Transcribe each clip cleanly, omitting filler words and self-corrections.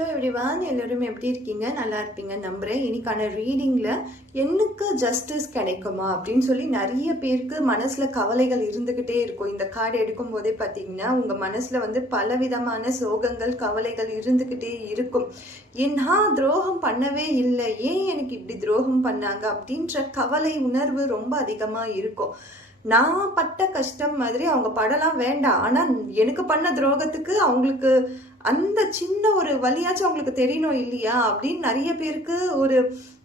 Hello everyone, எல்லோரும் எப்படி இருக்கீங்க? நல்லா இருப்பீங்க நம்புறேன். இன்னைக்கான ரீடிங்கில் எனக்கு ஜஸ்டிஸ் கிடைக்குமா அப்படின்னு சொல்லி நிறைய பேருக்கு மனசில் கவலைகள் இருந்துக்கிட்டே இருக்கும். இந்த கார்டு எடுக்கும் போதே பார்த்தீங்கன்னா உங்கள் மனசில் வந்து பலவிதமான சோகங்கள் கவலைகள் இருந்துக்கிட்டே இருக்கும். ஏன்னா துரோகம் பண்ணவே இல்லை, ஏன் எனக்கு இப்படி துரோகம் பண்ணாங்க அப்படின்ற கவலை உணர்வு ரொம்ப அதிகமாக இருக்கும். நான் பட்ட கஷ்டம் மாதிரி அவங்க படலாம் வேண்டாம், ஆனால் எனக்கு பண்ண துரோகத்துக்கு அவங்களுக்கு அந்த சின்ன ஒரு வழியாச்சும் அவங்களுக்கு தெரியணும் இல்லையா அப்படின்னு நிறைய பேருக்கு ஒரு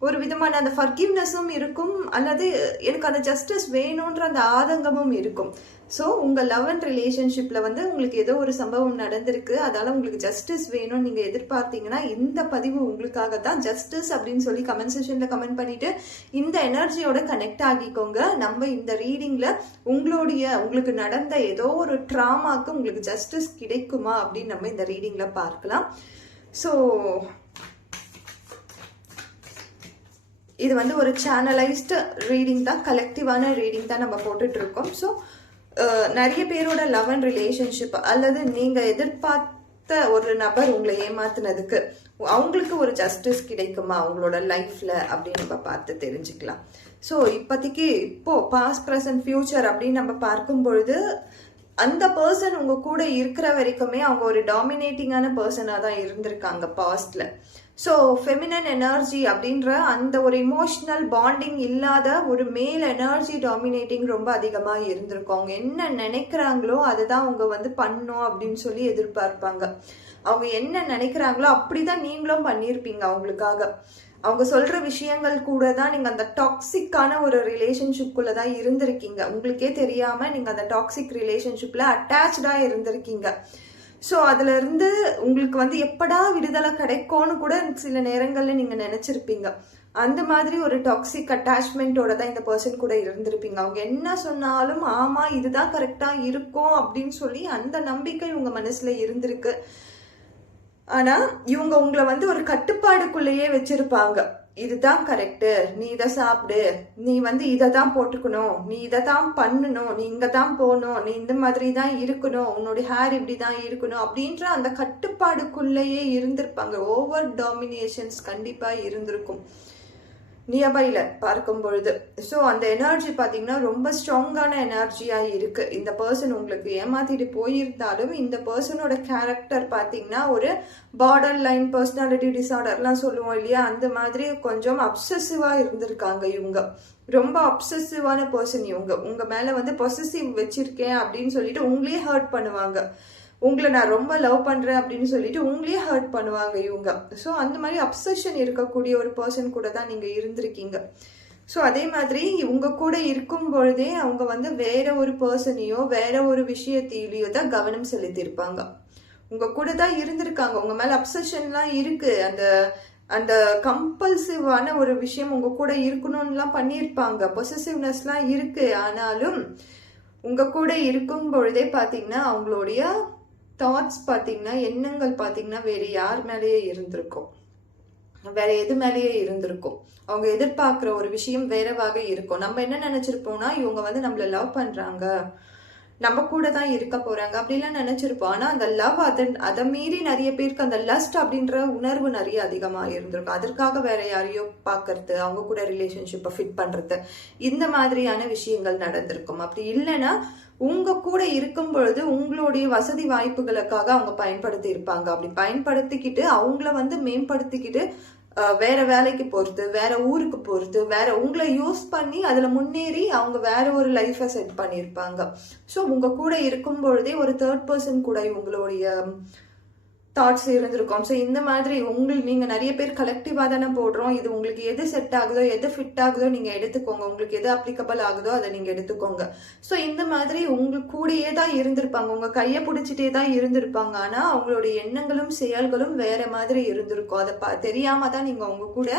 ஒரு விதமான அந்த ஃபர்கிவ்னஸும் இருக்கும், அல்லது எனக்கு அந்த ஜஸ்டிஸ் வேணுன்ற அந்த ஆதங்கமும் இருக்கும். ஸோ உங்கள் லவ் அண்ட் ரிலேஷன்ஷிப்பில் வந்து உங்களுக்கு ஏதோ ஒரு சம்பவம் நடந்திருக்கு, அதால் உங்களுக்கு ஜஸ்டிஸ் வேணும்னு நீங்கள் எதிர்பார்த்தீங்கன்னா இந்த பதிவு உங்களுக்காக தான். ஜஸ்டிஸ் அப்படின்னு சொல்லி கமெண்ட் செக்ஷனில் கமெண்ட் பண்ணிவிட்டு இந்த எனர்ஜியோட கனெக்ட் ஆகிக்கோங்க. நம்ம இந்த ரீடிங்கில் உங்களுக்கு நடந்த ஏதோ ஒரு ட்ராமாக்கு உங்களுக்கு ஜஸ்டிஸ் கிடைக்குமா அப்படின்னு நம்ம இந்த ரீடிங்கில் பார்க்கலாம். ஸோ இது வந்து ஒரு சேனலைஸ்டு ரீடிங் தான், கலெக்டிவான ரீடிங் தான் நம்ம போட்டுட்டு இருக்கோம். ஸோ நிறைய பேரோட லவ் அண்ட் ரிலேஷன்ஷிப் அல்லது நீங்கள் எதிர்பார்த்த ஒரு நபர் உங்களை ஏமாத்தினதுக்கு அவங்களுக்கு ஒரு ஜஸ்டிஸ் கிடைக்குமா அவங்களோட லைஃப்ல அப்படின்னு நம்ம பார்த்து தெரிஞ்சுக்கலாம். ஸோ இப்போதைக்கு பாஸ்ட் ப்ரெசன்ட் ஃபியூச்சர் அப்படின்னு நம்ம பார்க்கும் பொழுது அந்த பர்சன் உங்க கூட இருக்கிற வரைக்குமே அவங்க ஒரு டாமினேட்டிங்கான பர்சனாக தான் இருந்திருக்காங்க பாஸ்ட்ல. ஸோ ஃபெமினன் எனர்ஜி அப்படின்ற அந்த ஒரு இமோஷனல் பாண்டிங் இல்லாத ஒரு மேல் எனர்ஜி டாமினேட்டிங் ரொம்ப அதிகமாக இருந்திருக்கும். அவங்க என்ன நினைக்கிறாங்களோ அதுதான் அவங்க வந்து பண்ணும் அப்படின்னு சொல்லி எதிர்பார்ப்பாங்க. அவங்க என்ன நினைக்கிறாங்களோ அப்படிதான் நீங்களும் பண்ணியிருப்பீங்க அவங்களுக்காக. அவங்க சொல்ற விஷயங்கள் கூட தான் நீங்க அந்த டாக்ஸிக்கான ஒரு ரிலேஷன்ஷிப்குள்ள தான் இருந்திருக்கீங்க. உங்களுக்கே தெரியாம நீங்க அந்த டாக்ஸிக் ரிலேஷன்ஷிப்ல அட்டாச்சா இருந்திருக்கீங்க. ஸோ அதுல இருந்து உங்களுக்கு வந்து எப்படா விடுதலை கிடைக்கும்னு கூட சில நேரங்கள்ல நீங்க நினைச்சிருப்பீங்க. அந்த மாதிரி ஒரு டாக்ஸிக் அட்டாச்மெண்ட்டோட தான் இந்த பர்சன் கூட இருந்திருப்பீங்க. அவங்க என்ன சொன்னாலும் ஆமா இதுதான் கரெக்டா இருக்கும் அப்படின்னு சொல்லி அந்த நம்பிக்கை உங்க மனசுல இருந்திருக்கு. ஆனா இவங்க உங்களை வந்து ஒரு கட்டுப்பாடுக்குள்ளேயே வச்சிருப்பாங்க. இதுதான் கரெக்டு, நீ இதை சாப்பிடு, நீ வந்து இதை தான் போட்டுக்கணும், நீ இதை தான் பண்ணணும், நீ இங்கே தான் போகணும், நீ இந்த மாதிரி தான் இருக்கணும், உன்னோட ஹேர் இப்படி தான் இருக்கணும் அப்படின்ற அந்த கட்டுப்பாடுக்குள்ளேயே இருந்திருப்பாங்க. ஓவர் டாமினேஷன்ஸ் கண்டிப்பாக இருந்திருக்கும் நியர்பைல பார்க்கும் பொழுது. ஸோ அந்த எனர்ஜி பார்த்தீங்கன்னா ரொம்ப ஸ்ட்ராங்கான எனர்ஜியாக இருக்கு. இந்த பர்சன் உங்களுக்கு ஏமாத்திட்டு போயிருந்தாலும் இந்த பர்சனோட கேரக்டர் பார்த்தீங்கன்னா ஒரு பார்டர் லைன் பர்சனாலிட்டி டிசார்டர்லாம் சொல்லுவோம் இல்லையா, அந்த மாதிரி கொஞ்சம் அப்சசிவாக இருந்திருக்காங்க இவங்க. ரொம்ப அப்சசிவான பர்சன் இவங்க. உங்க மேல வந்து பொசசிவ் வச்சிருக்கேன் அப்படின்னு சொல்லிட்டு உங்களே ஹர்ட் பண்ணுவாங்க. உங்களை நான் ரொம்ப லவ் பண்றேன் அப்படின்னு சொல்லிட்டு உங்களே ஹர்ட் பண்ணுவாங்க இவங்க. ஸோ அந்த மாதிரி அப்சஷன் இருக்கக்கூடிய ஒரு பர்சன் கூட தான் நீங்க இருந்திருக்கீங்க. ஸோ அதே மாதிரி உங்க கூட இருக்கும் பொழுதே அவங்க வந்து வேற ஒரு பர்சனையோ வேற ஒரு விஷயத்திலேயோ தான் கவனம் செலுத்தியிருப்பாங்க. உங்க கூட தான் இருந்திருக்காங்க, உங்க மேல அப்சஷன்லாம் இருக்கு, அந்த அந்த கம்பல்சிவான ஒரு விஷயம் உங்க கூட இருக்கணும்லாம் பண்ணியிருப்பாங்க, பொசசிவ்னஸ்லாம் இருக்கு. ஆனாலும் உங்க கூட இருக்கும் பொழுதே பார்த்தீங்கன்னா அவங்களுடைய தாட்ஸ் பார்த்தீங்கன்னா எண்ணங்கள் பார்த்தீங்கன்னா வேற யார் மேலேயே இருந்திருக்கும், வேற எது மேலேயே இருந்திருக்கும். அவங்க எதிர்பார்க்குற ஒரு விஷயம் வேறவாக இருக்கும். நம்ம என்ன நினைச்சிருப்போம்னா இவங்க வந்து நம்மள லவ் பண்றாங்க, நம்ம கூட தான் இருக்க போறாங்க அப்படிலாம் நினைச்சிருப்போம். ஆனா அந்த லவ் அதை மீறி நிறைய பேருக்கு அந்த லஸ்ட் அப்படின்ற உணர்வு நிறைய அதிகமாக இருந்திருக்கும். அதற்காக வேற யாரையோ பார்க்கறது, அவங்க கூட ரிலேஷன்ஷிப்பை ஃபிட் பண்றது, இந்த மாதிரியான விஷயங்கள் நடந்திருக்கும். அப்படி இல்லைன்னா உங்க கூட இருக்கும் பொழுது உங்களுடைய வசதி வாய்ப்புகளுக்காக அவங்க பயன்படுத்தி இருப்பாங்க. அப்படி பயன்படுத்திக்கிட்டு அவங்கள வந்து மேம்படுத்திக்கிட்டு வேற வேலைக்கு போறது, வேற ஊருக்கு போறது, வேற உங்களை யூஸ் பண்ணி அதுல முன்னேறி அவங்க வேற ஒரு லைஃபை செட் பண்ணியிருப்பாங்க. ஸோ உங்க கூட இருக்கும் பொழுதே ஒரு தேர்ட் பர்சன் கூட உங்களுடைய தாட்ஸ் இருந்திருக்கும். ஸோ இந்த மாதிரி நீங்க நிறைய பேர் கலெக்டிவா தானே போடுறோம், இது உங்களுக்கு எது செட் ஆகுதோ எது ஃபிட் ஆகுதோ நீங்க எடுத்துக்கோங்க, உங்களுக்கு எது அப்ளிகபிள் ஆகுதோ அதை நீங்க எடுத்துக்கோங்க. ஸோ இந்த மாதிரி உங்களுக்கு கூடயே தான் இருந்திருப்பாங்க, உங்க கையை பிடிச்சிட்டே தான் இருந்திருப்பாங்க. ஆனா அவங்களுடைய எண்ணங்களும் செயல்களும் வேற மாதிரி இருந்திருக்கும். அதை தெரியாம தான் நீங்க அவங்க கூட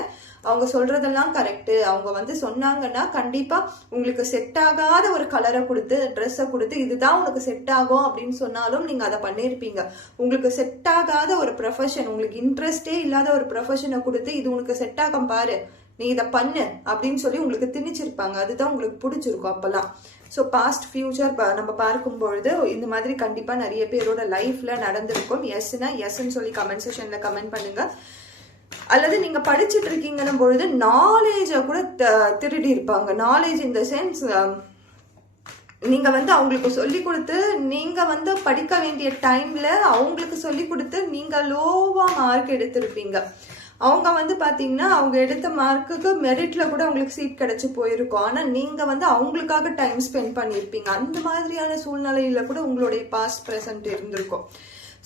அவங்க சொல்றதெல்லாம் கரெக்டு, அவங்க வந்து சொன்னாங்கன்னா கண்டிப்பா உங்களுக்கு செட் ஆகாத ஒரு கலரை கொடுத்து ட்ரெஸ்ஸை கொடுத்து இதுதான் உனக்கு செட் ஆகும் அப்படின்னு சொன்னாலும் நீங்க அதை பண்ணிருப்பீங்க. உங்களுக்கு செட் ஆகாத ஒரு ப்ரொஃபஷன், உங்களுக்கு இன்ட்ரெஸ்டே இல்லாத ஒரு ப்ரொஃபஷனை கொடுத்து இது உனக்கு செட் ஆகும் பாரு, நீ இதை பண்ணு அப்படின்னு சொல்லி உங்களுக்கு திணிச்சிருப்பாங்க. அதுதான் உங்களுக்கு பிடிச்சிருக்கும் அப்பெல்லாம். ஸோ பாஸ்ட் ஃபியூச்சர் நம்ம பார்க்கும்பொழுது இந்த மாதிரி கண்டிப்பாக நிறைய பேரோட லைஃப்ல நடந்திருக்கும். எஸ்னா எஸ்ன்னு சொல்லி கமெண்ட் செக்ஷன்ல கமெண்ட் பண்ணுங்க. அல்லது நீங்க படிச்சுட்டு இருக்கீங்கன்னும் பொழுது நாலேஜை கூட திருடி இருப்பாங்க. நாலேஜ் இந்த சென்ஸ் நீங்க அவங்களுக்கு சொல்லி கொடுத்து நீங்க படிக்க வேண்டிய டைம்ல அவங்களுக்கு சொல்லி கொடுத்து நீங்க லோவா மார்க் எடுத்திருப்பீங்க. அவங்க பாத்தீங்கன்னா அவங்க எடுத்த மார்க்குக்கு மெரிட்ல கூட அவங்களுக்கு சீட் கிடைச்சு போயிருக்கும். ஆனா நீங்க அவங்களுக்காக டைம் ஸ்பெண்ட் பண்ணியிருப்பீங்க. அந்த மாதிரியான சூழ்நிலையில கூட உங்களுடைய பாஸ்ட் ப்ரெசன்ட் இருந்திருக்கும்.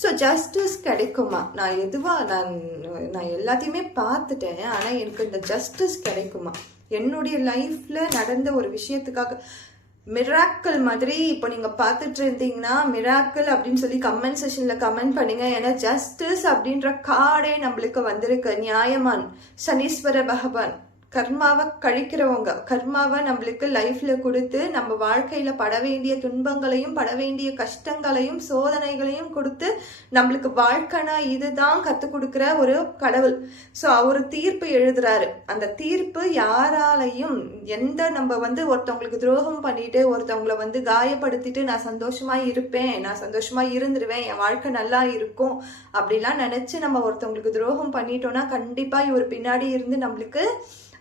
ஸோ ஜஸ்டிஸ் கிடைக்குமா? நான் எல்லாத்தையுமே பார்த்துட்டேன். ஆனால் எனக்கு இந்த ஜஸ்டிஸ் கிடைக்குமா? என்னுடைய லைஃப்ல நடந்த ஒரு விஷயத்துக்காக மிராக்கிள் மாதிரி இப்போ நீங்க பார்த்துட்டு இருந்தீங்கன்னா மிராக்கிள் அப்படின்னு சொல்லி கமெண்ட் செக்ஷன்ல கமெண்ட் பண்ணுங்க. ஏன்னா ஜஸ்டிஸ் அப்படின்ற கார்டே நம்மளுக்கு வந்திருக்கு. நியாயமான் சனீஸ்வர பகவான் கர்மாவை கழிக்கிறவங்க, கர்மாவை நம்மளுக்கு லைஃப்ல கொடுத்து நம்ம வாழ்க்கையில பட வேண்டிய துன்பங்களையும் பட வேண்டிய கஷ்டங்களையும் சோதனைகளையும் கொடுத்து நம்மளுக்கு வாழ்க்கைனா இதுதான் கத்து கொடுக்கிற ஒரு கடவுள். ஸோ அவரு தீர்ப்பு எழுதுறாரு. அந்த தீர்ப்பு யாராலையும் நம்ம ஒருத்தவங்களுக்கு துரோகம் பண்ணிட்டு ஒருத்தவங்களை காயப்படுத்திட்டு நான் சந்தோஷமா இருப்பேன், நான் சந்தோஷமா இருந்துருவேன், என் வாழ்க்கை நல்லா இருக்கும் அப்படிலாம் நினைச்சு நம்ம ஒருத்தவங்களுக்கு துரோகம் பண்ணிட்டோம்னா கண்டிப்பா இவர் பின்னாடி இருந்து நம்மளுக்கு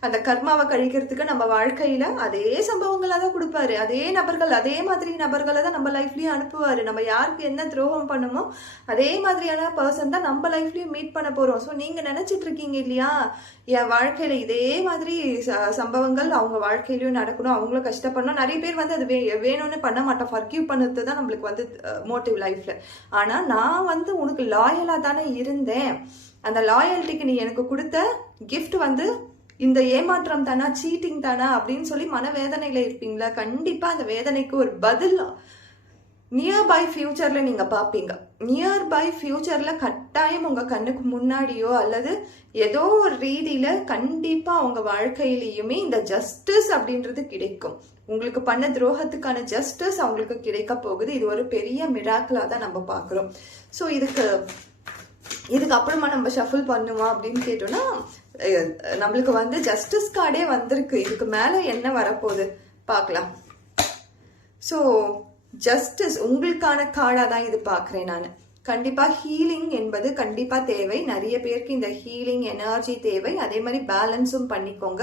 அந்த கர்மாவை கழிக்கிறதுக்கு நம்ம வாழ்க்கையில அதே சம்பவங்களா தான் கொடுப்பாரு. அதே நபர்கள், அதே மாதிரி நபர்களை தான் நம்ம லைஃப்லயும் அனுப்புவாரு. நம்ம யாருக்கு என்ன துரோகம் பண்ணுமோ அதே மாதிரியான பர்சன் தான் நம்ம லைஃப்லயும் மீட் பண்ண போறோம். ஸோ நீங்க நினைச்சிட்டு இருக்கீங்க இல்லையா, என் வாழ்க்கையில இதே மாதிரி சம்பவங்கள் அவங்க வாழ்க்கையிலயும் நடக்கணும், அவங்களும் கஷ்டப்படணும். நிறைய பேர் அது வேணும்னு பண்ண மாட்டோம். ஃபர்கிவ் பண்ணது தான் நம்மளுக்கு மோட்டிவ் லைஃப்ல. ஆனா நான் உனக்கு லாயலா தானே இருந்தேன். அந்த லாயல்ட்டிக்கு நீ எனக்கு கொடுத்த கிஃப்ட் இந்த ஏமாற்றம் தானா, சீட்டிங் தானா அப்படின்னு சொல்லி மனவேதனையில இருப்பீங்களா? கண்டிப்பா அந்த வேதனைக்கு ஒரு பதில் நியர்பை ஃபியூச்சர்ல நீங்க பாப்பீங்க. நியர்பை ஃபியூச்சர்ல கட்டாயம் உங்க கண்ணுக்கு முன்னாடியோ அல்லது ஏதோ ஒரு ரீதியில கண்டிப்பா உங்க வாழ்க்கையிலயுமே இந்த ஜஸ்டிஸ் அப்படின்றது கிடைக்கும். உங்களுக்கு பண்ண துரோகத்துக்கான ஜஸ்டிஸ் அவங்களுக்கு கிடைக்க போகுது. இது ஒரு பெரிய மிராக்கிளா தான் நம்ம பாக்குறோம். ஸோ இதுக்கு அப்புறமா நம்ம ஷஃபிள் பண்ணுமா அப்படின்னு கேட்டோம்னா நம்மளுக்கு ஜஸ்டிஸ் கார்டே வந்திருக்கு. இதுக்கு மேல என்ன வரப்போகுது பார்க்கலாம். ஸோ ஜஸ்டிஸ் உங்களுக்கான கார்டா தான் இது பார்க்குறேன் நான். கண்டிப்பா ஹீலிங் என்பது கண்டிப்பா தேவை. நிறைய பேருக்கு இந்த ஹீலிங் எனர்ஜி தேவை. அதே மாதிரி பேலன்ஸும் பண்ணிக்கோங்க.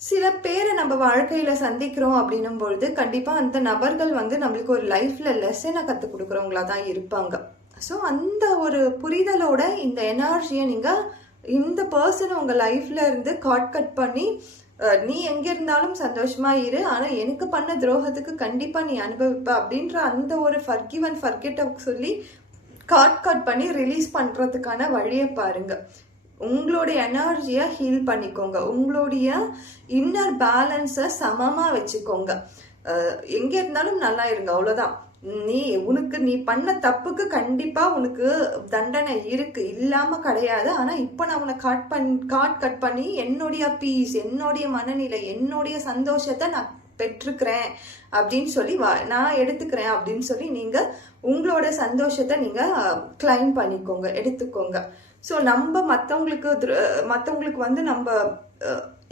சில பேரை நம்ம வாழ்க்கையில சந்திக்கிறோம் அப்படின்னும் பொழுது கண்டிப்பா அந்த நபர்கள் நம்மளுக்கு ஒரு லைஃப்ல லெசனை கற்றுக் கொடுக்குறவங்களா தான் இருப்பாங்க. ஸோ அந்த ஒரு புரிதலோட இந்த எனர்ஜியை நீங்க இந்த பர்சன் உங்க லைஃப்ல இருந்து கட் பண்ணி நீ எங்க இருந்தாலும் சந்தோஷமா இரு, ஆனா எனக்கு பண்ண துரோகத்துக்கு கண்டிப்பா நீ அனுபவிப்ப அப்படின்ற அந்த ஒரு ஃபர்கிவ் அண்ட் ஃபர்கெட் சொல்லி கட் பண்ணி ரிலீஸ் பண்றதுக்கான வழியை பாருங்க. உங்களுடைய எனர்ஜியை ஹீல் பண்ணிக்கோங்க. உங்களுடைய இன்னர் பேலன்ஸை சமமா வச்சுக்கோங்க. எங்க இருந்தாலும் நல்லா இருங்க, அவ்வளவுதான். நீ பண்ண தப்புக்கு கண்டிப்பா உனக்கு தண்டனை இருக்கு, இல்லாம கிடையாது. ஆனா இப்ப நான் உன்னை கட் பண்ணி என்னுடைய பீஸ், என்னுடைய மனநிலை, என்னுடைய சந்தோஷத்தை நான் பெற்றுக்கிறேன் அப்படின்னு சொல்லி நான் எடுத்துக்கிறேன் அப்படின்னு சொல்லி நீங்க உங்களோட சந்தோஷத்தை நீங்க கிளைம் பண்ணிக்கோங்க, எடுத்துக்கோங்க. ஸோ நம்ம மற்றவங்களுக்கு நம்ம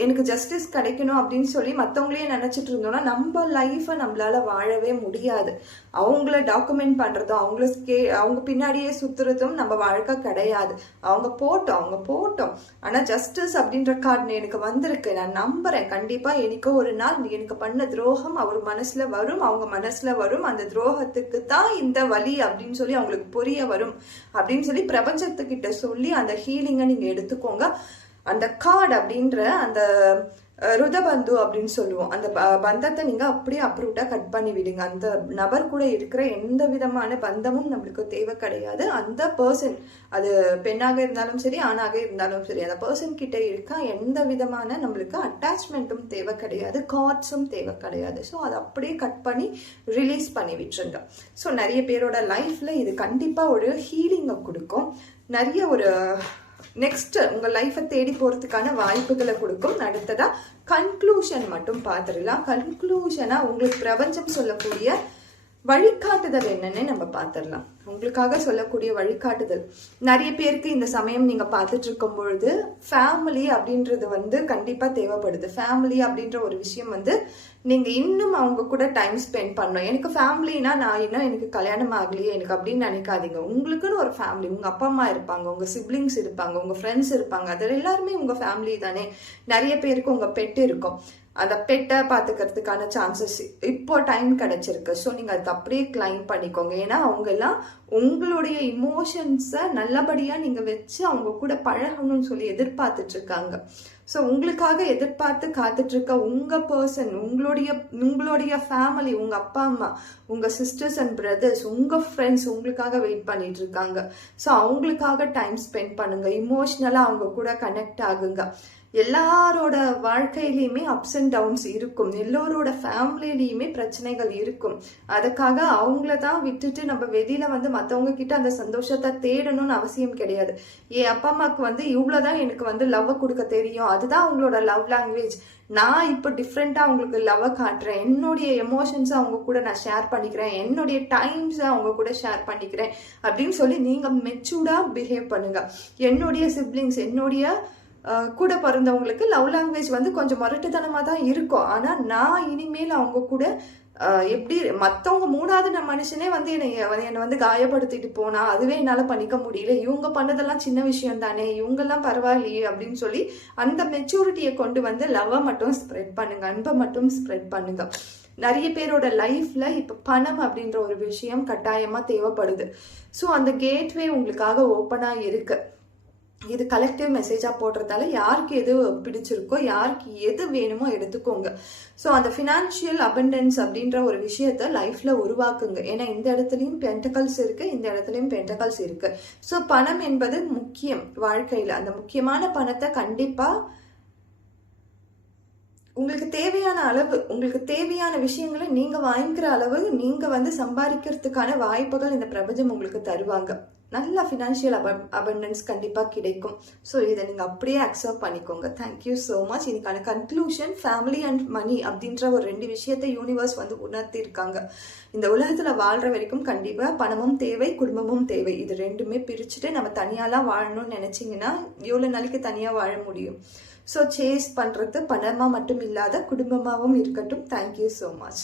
எனக்கு ஜஸ்டிஸ் கிடைக்கணும் அப்படின்னு சொல்லி மற்றவங்களே நினைச்சிட்டு இருந்தோம்னா நம்ம லைஃபை நம்மளால வாழவே முடியாது. அவங்கள டாக்குமெண்ட் பண்றதும் அவங்க பின்னாடியே சுத்துறதும் நம்ம வாழ்க்கை கிடையாது. அவங்க போட்டோம். ஆனா ஜஸ்டிஸ் அப்படின்ற கார்டு எனக்கு வந்திருக்கு. நான் நம்புறேன் கண்டிப்பா எனக்கு ஒரு நாள் எனக்கு பண்ண துரோகம் அவர் மனசுல வரும், அவங்க மனசுல வரும். அந்த துரோகத்துக்கு தான் இந்த வலி அப்படின்னு சொல்லி அவங்களுக்கு புரிய வரும் அப்படின்னு சொல்லி பிரபஞ்சத்துக்கிட்ட சொல்லி அந்த ஹீலிங்கை நீங்க எடுத்துக்கோங்க. அந்த கார்டு அப்படின்ற அந்த ருதபந்து அப்படின்னு சொல்லுவோம், அந்த பந்தத்தை நீங்க அப்படியே அப்ரூவ்டா கட் பண்ணி விடுங்க. அந்த நபர் கூட இருக்கிற எந்த விதமான பந்தமும் நம்மளுக்கு தேவை கிடையாது. அந்த பர்சன், அது பெண்ணாக இருந்தாலும் சரி ஆணாக இருந்தாலும் சரி, அந்த பர்சன் கிட்ட இருக்க எந்த விதமான நம்மளுக்கு அட்டாச்மெண்ட்டும் தேவை கிடையாது, கார்ட்ஸும் தேவை கிடையாது. ஸோ அதை அப்படியே கட் பண்ணி ரிலீஸ் பண்ணி விட்டுருங்க. ஸோ நிறைய பேரோட லைஃப்ல இது கண்டிப்பா ஒரு ஹீலிங்கை கொடுக்கும். நிறைய ஒரு நெக்ஸ்ட் உங்க லைஃபை தேடி போறதுக்கான வாய்ப்புகளை கொடுக்கும். அடுத்ததா கன்க்ளூஷன் மட்டும் பார்த்துடலாம். கன்க்ளூஷனா உங்களுக்கு பிரபஞ்சம் சொல்லக்கூடிய வழிகாட்டுதல் என்னன்னு நம்ம பார்த்துடலாம். உங்களுக்காக சொல்லக்கூடிய வழிகாட்டுதல், நிறைய பேருக்கு இந்த சமயம் நீங்க பார்த்துட்டு இருக்கும் பொழுது ஃபேமிலி அப்படின்றது வந்து கண்டிப்பா தேவைப்படுது. ஃபேமிலி அப்படின்ற ஒரு விஷயம் வந்து நீங்க இன்னும் அவங்க கூட டைம் ஸ்பெண்ட் பண்ணணும். எனக்கு ஃபேமிலினா நான் இன்னும் எனக்கு கல்யாணம் ஆகலையே எனக்கு அப்படின்னு நினைக்காதீங்க. உங்களுக்குன்னு ஒரு ஃபேமிலி, உங்க அப்பா அம்மா இருப்பாங்க, உங்க சிப்ளிங்ஸ் இருப்பாங்க, உங்க ஃப்ரெண்ட்ஸ் இருப்பாங்க, அது எல்லாருமே உங்க ஃபேமிலி தானே. நிறைய பேருக்கு உங்க பெட் இருக்கும், அந்த பெட்டை பார்த்துக்கிறதுக்கான சான்சஸ் இப்போ டைம் கிடைச்சிருக்கு. ஸோ நீங்கள் அதை அப்படியே கிளைம் பண்ணிக்கோங்க. ஏன்னா அவங்க எல்லாம் உங்களுடைய இமோஷன்ஸை நல்லபடியாக நீங்கள் வச்சு அவங்க கூட பழகணும்னு சொல்லி எதிர்பார்த்துட்டு இருக்காங்க. ஸோ உங்களுக்காக எதிர்பார்த்து காத்துட்டு இருக்க உங்க பர்சன், உங்களுடைய ஃபேமிலி, உங்க அப்பா அம்மா, உங்க சிஸ்டர்ஸ் அண்ட் பிரதர்ஸ், உங்க ஃப்ரெண்ட்ஸ் உங்களுக்காக வெயிட் பண்ணிட்டு இருக்காங்க. ஸோ அவங்களுக்காக டைம் ஸ்பெண்ட் பண்ணுங்க, இமோஷனலா அவங்க கூட கனெக்ட் ஆகுங்க. எல்லாரோட வாழ்க்கையிலையுமே அப்ஸ் அண்ட் டவுன்ஸ் இருக்கும், எல்லோரோட ஃபேமிலியிலையுமே பிரச்சனைகள் இருக்கும். அதுக்காக அவங்கள தான் விட்டுட்டு நம்ம வெளியில வந்து மற்றவங்க கிட்ட அந்த சந்தோஷத்தை தேடணும்னு அவசியம் கிடையாது. என் அப்பா அம்மாவுக்கு வந்து இவ்வளோதான் எனக்கு வந்து லவ்வை கொடுக்க தெரியும், அதுதான் அவங்களோட லவ் லாங்குவேஜ், நான் இப்போ டிஃப்ரெண்ட்டாக அவங்களுக்கு லவ்வை காட்டுறேன், என்னுடைய எமோஷன்ஸை அவங்க கூட நான் ஷேர் பண்ணிக்கிறேன், என்னுடைய டைம்ஸை அவங்க கூட ஷேர் பண்ணிக்கிறேன் அப்படின்னு சொல்லி நீங்கள் மெச்சூர்டாக பிஹேவ் பண்ணுங்க. என்னுடைய சிப்ளிங்ஸ், என்னுடைய கூட பிறந்தவங்களுக்கு லவ் லாங்குவேஜ் வந்து கொஞ்சம் முரட்டுத்தனமாக தான் இருக்கும். ஆனால் நான் இனிமேல் அவங்க கூட எப்படி மற்றவங்க மூணாவது மனுஷனே வந்து என்னை வந்து காயப்படுத்திட்டு போனா அதுவே என்னால் பண்ணிக்க முடியல, இவங்க பண்ணதெல்லாம் சின்ன விஷயம் தானே, இவங்கெல்லாம் பரவாயில்லையே அப்படின்னு சொல்லி அந்த மெச்சூரிட்டியை கொண்டு வந்து லவ்வை மட்டும் ஸ்ப்ரெட் பண்ணுங்க, அன்பை மட்டும் ஸ்ப்ரெட் பண்ணுங்க. நிறைய பேரோட லைஃப்ல இப்போ பணம் அப்படின்ற ஒரு விஷயம் கட்டாயமாக தேவைப்படுது. ஸோ அந்த கேட்வே உங்களுக்காக ஓப்பனாக இருக்கு. இது கலெக்டிவ் மெசேஜாக போடுறதால யாருக்கு எது பிடிச்சிருக்கோ, யாருக்கு எது வேணுமோ எடுத்துக்கோங்க. ஸோ அந்த ஃபினான்ஷியல் அபண்டன்ஸ் அப்படின்ற ஒரு விஷயத்த லைஃப்ல உருவாக்குங்க. ஏன்னா இந்த இடத்துலையும் பென்டகல்ஸ் இருக்கு, இந்த இடத்துலையும் பென்டகல்ஸ் இருக்கு. ஸோ பணம் என்பது முக்கியம் வாழ்க்கையில். அந்த முக்கியமான பணத்தை கண்டிப்பா உங்களுக்கு தேவையான அளவு, உங்களுக்கு தேவையான விஷயங்களை நீங்க வாங்கிக்கிற அளவு நீங்க வந்து சம்பாதிக்கிறதுக்கான வாய்ப்புகள் இந்த பிரபஞ்சம் உங்களுக்கு தருவாங்க. நல்ல ஃபினான்ஷியல் அபண்டன்ஸ் கண்டிப்பாக கிடைக்கும். ஸோ இதை நீங்கள் அப்படியே அக்செப்ட் பண்ணிக்கோங்க. Thank you so much. இதுக்கான கன்க்ளூஷன் ஃபேமிலி அண்ட் மணி அப்படின்ற ஒரு 2 விஷயத்தை யூனிவர்ஸ் வந்து உணர்த்திருக்காங்க. இந்த உலகத்தில் வாழ்கிற வரைக்கும் கண்டிப்பாக பணமும் தேவை, குடும்பமும் தேவை. இது ரெண்டுமே பிரிச்சுட்டு நம்ம தனியாலாம் வாழணும்னு நினச்சிங்கன்னா எவ்வளோ நாளைக்கு தனியாக வாழ முடியும்? ஸோ சேஸ் பண்ணுறது பணமாக மட்டும் இல்லாத குடும்பமாகவும் இருக்கட்டும். Thank you so much.